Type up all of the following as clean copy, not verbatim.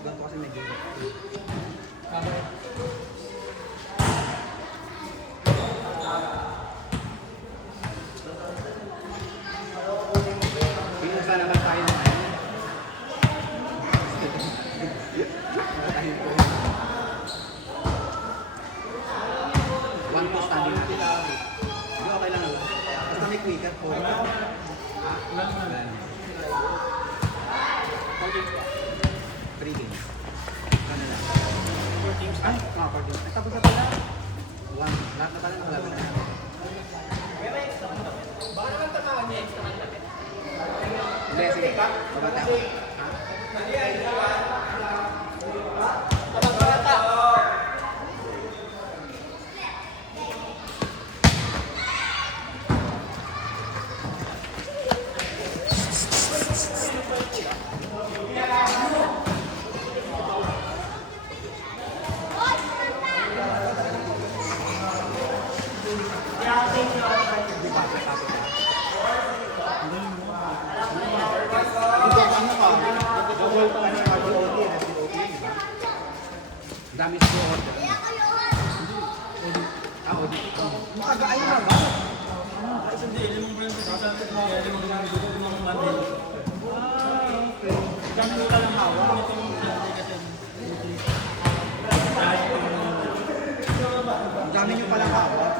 Ganito kasi medyo. Sana ba tayo ng ano? One to standing natin. Hindi, okay lang naman. Basta may quicker po. Ha? Wala. 4 games ba? 3 games. Ano lang? 4 games? Ah, 4 games. Ay, tapos na pala. 1. Lahat na pala nakalabas na. Baka naman tamahan niya extra man natin. Hindi, sige. Babata ako. Dami sa order. Ako dito. Makagaay na ba? Kasi hindi, limang brand sa sasantot mo, kaya limang bundle. Okay. Dami mo lang hawak. Dami nyo palang hawak.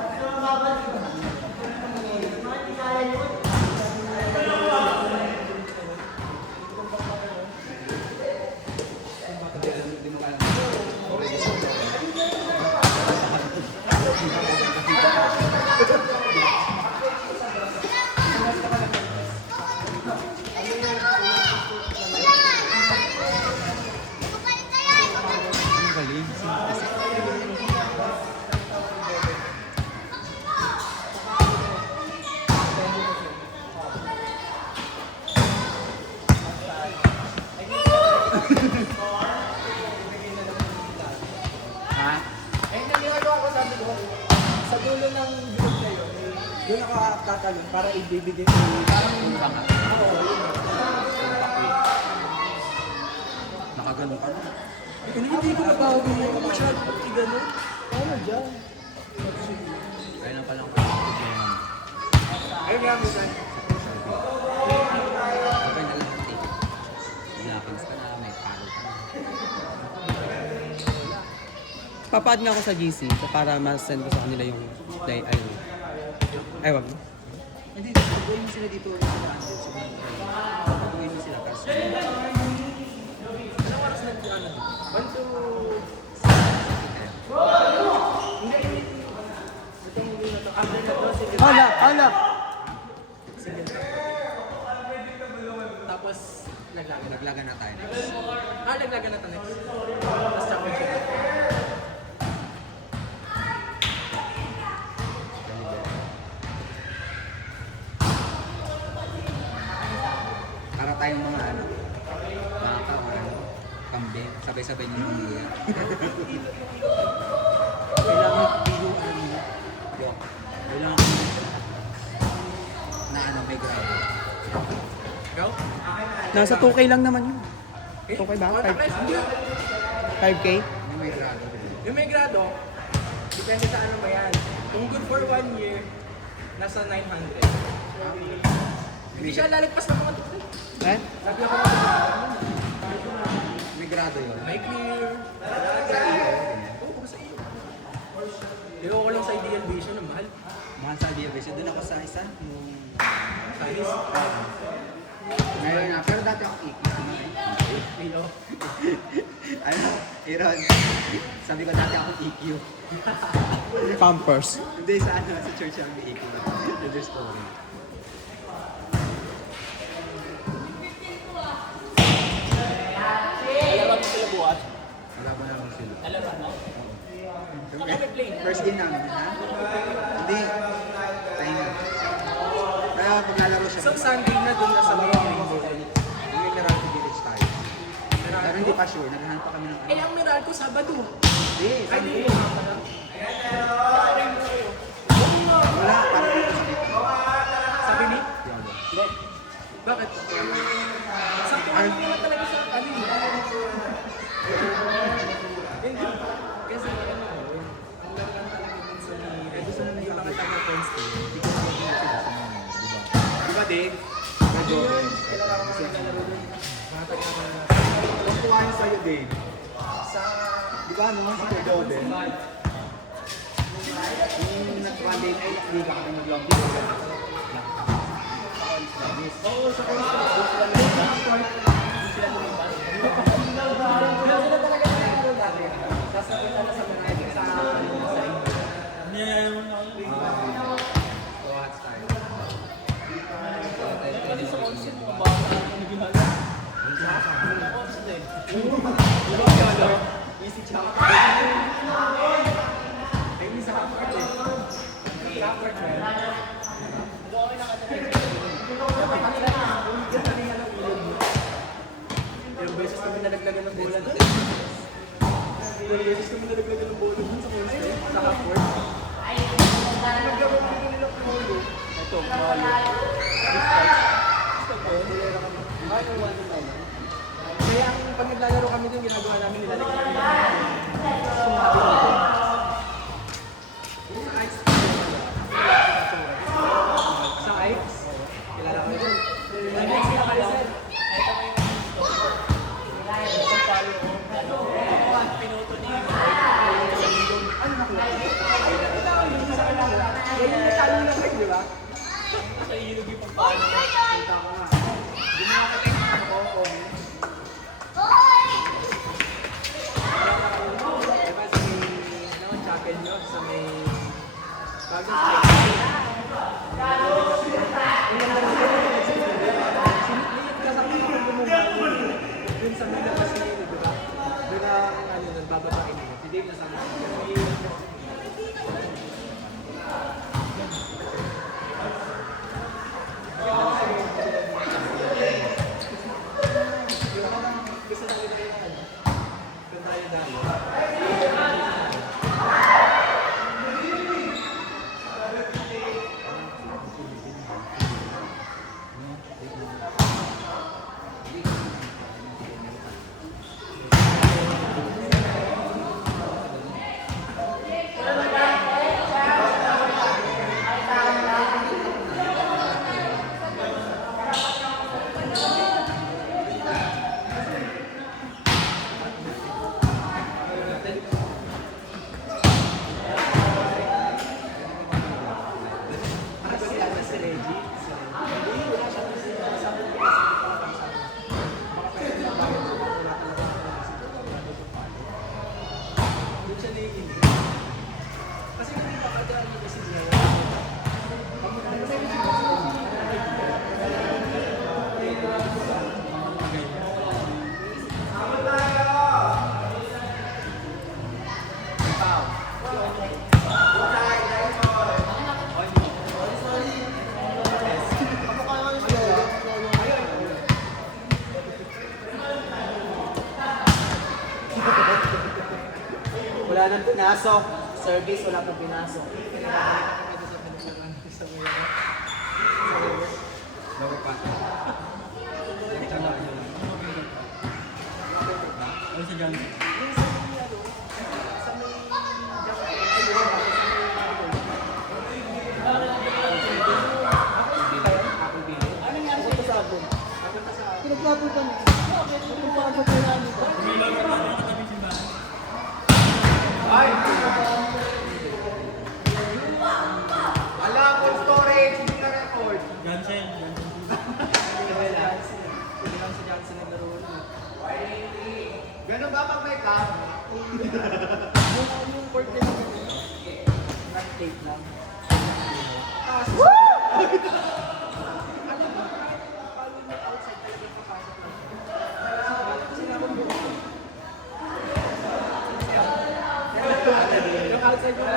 Sa dulo ng group na yun, doon ako kakalun para ibibigay ko. Parang yung baka. Oo, yun. Nakagano ka na. Hindi ko nabawi. Hindi ko masyado pag-igano. Ano dyan? Kaya lang palang Ayun nga, minsan. okay na lahat eh. Pinapins ka na, may paro ka na. Papaad nga ako sa GC para ma-send ko sa kanila yung play. Ay, wag mo. Hindi, gawin mo sila dito ulit sa Android. Gawin mo sila kasi. Anong oras na dyan? 1 to... Hindi. Itong hindi na to. After na to, sige. Hala! Sige. Tapos, naglagan. Naglagan na tayo. Naglagan na to next. Tapos championship. Para tayong mga ano, kambi, sabay-sabay nyo yung mga. Kailangan pilo ano nyo. Kailangan na ano, may grado. Go? Nasa 2K lang naman yun. 2K ba? 5K? Yung may grado. Yung may grado, depende sa ano ba yan. Kung good for 1 year, nasa 900. Hindi siya lalagpas ng mga tukay. Eh? Sabi ako May grado yun. may clear. Oo, sa iyo. Ewan ko lang sa Ideal Vision, ang mahal. Mahal sa Diabetes. Doon ako sa isa. Yung... Size. Ngayon na. Pero dati ako ikis. Kilo. Ano? Iron. Sabi ko dati ako EQ. Pampers. Hindi sa ano, sa church ang EQ. Another story. Alaman mo sila bukas? Wala ba naman sila? Alaman mo? First game namin, ha? Hindi. Tayo na. Kaya maglalaro siya. Isang Sunday na doon na sa may Rainbow. Yung Meralco Village tayo. Pero hindi pa sure. Naghahanap pa kami ng Eh, ang Meralco, Sabado. Hindi, Ay, Sunday. di mo. Wala, parang dito sa dito. Sabi ni? Yolo. Bakit? Sakto ano naman talaga sa ano yun? Dave. Kay Jordan. Kailangan ko kasi nalaro dun. Kung kuhain sa'yo, Dave. Sa... Di ba ano, si Kay Jordan? Yung nag-one day night, hindi ka kami mag-long day. Oo, sa Constance. Doon sila lumabas. Doon sila lumabas. Doon sila talaga nalaro dati. Tapos napunta na sa Manay. Sa... Niyaya mo na ako. So, hot style. Kasi sa concert mo ba? Ano ginagawa? Easy jump. Ay, minsan ako kasi. Backward man. Ilang beses kami nalaglagan ng bola doon. Ilang beses kami nalaglagan ng bola doon sa Constance. Sa half-court. Naglaro kami nilang pumulo. Ito, Mario. Mario 1-9. Kaya ang pag naglalaro kami doon, ginagawa namin nilalagyan kami ng sumabi dito. Sa Ikes, kilala ko yun. Nag-mix sila kayo, sir. Ano na kula? Ganyan yung talo lang kayo, di ba? Sa ilog yung pagpalo. Kita ko nga. Ginawa ko kayo ng ako, diba sa may, ano, chapel nyo, sa may, bago sa dun sa may labas na yun, diba? Doon ang, ano, nagbabatain mo. Si Dave nasama. Gusto na nila yan. Doon tayo dahil. Si Reggie. Hindi, wala siya kasi sabi ko kasi baka pwede na bakit wala talaga doon siya naiinit. Kasi kung hindi makadaan yung kasi niya wala nang pinasok. Service, wala pang pinasok. Lower pa. Ano sa dyan? Pinagpapul kami. Kung pakagpapula nito. Kumilaw ka na nakatabi simbahan. Ay! Ala, full storage, hindi na record. Jansen, Jansen. Hindi lang si Johnson naglaro nun. Ganun ba pag may cam? Yung court nila ganun. Not tape lang. Tapos, yung outside yung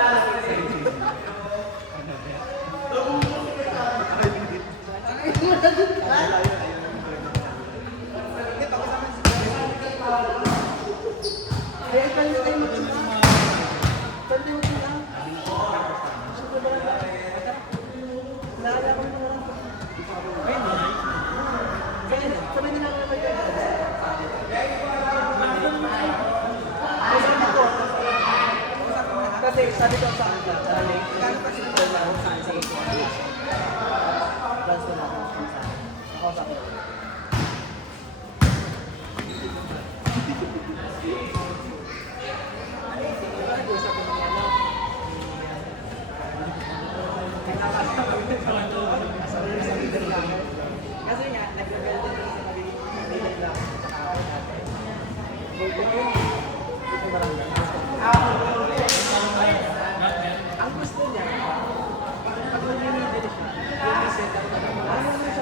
kaya kayo kayo mag-sila. Pwede mo sila. Super ba lang? Naalala ko mo lang. Kaya sabi nila na mag-ganda. Kasi sabi ko sa kanila, kano kasi ito na ako sa plans na ako. Ayaw na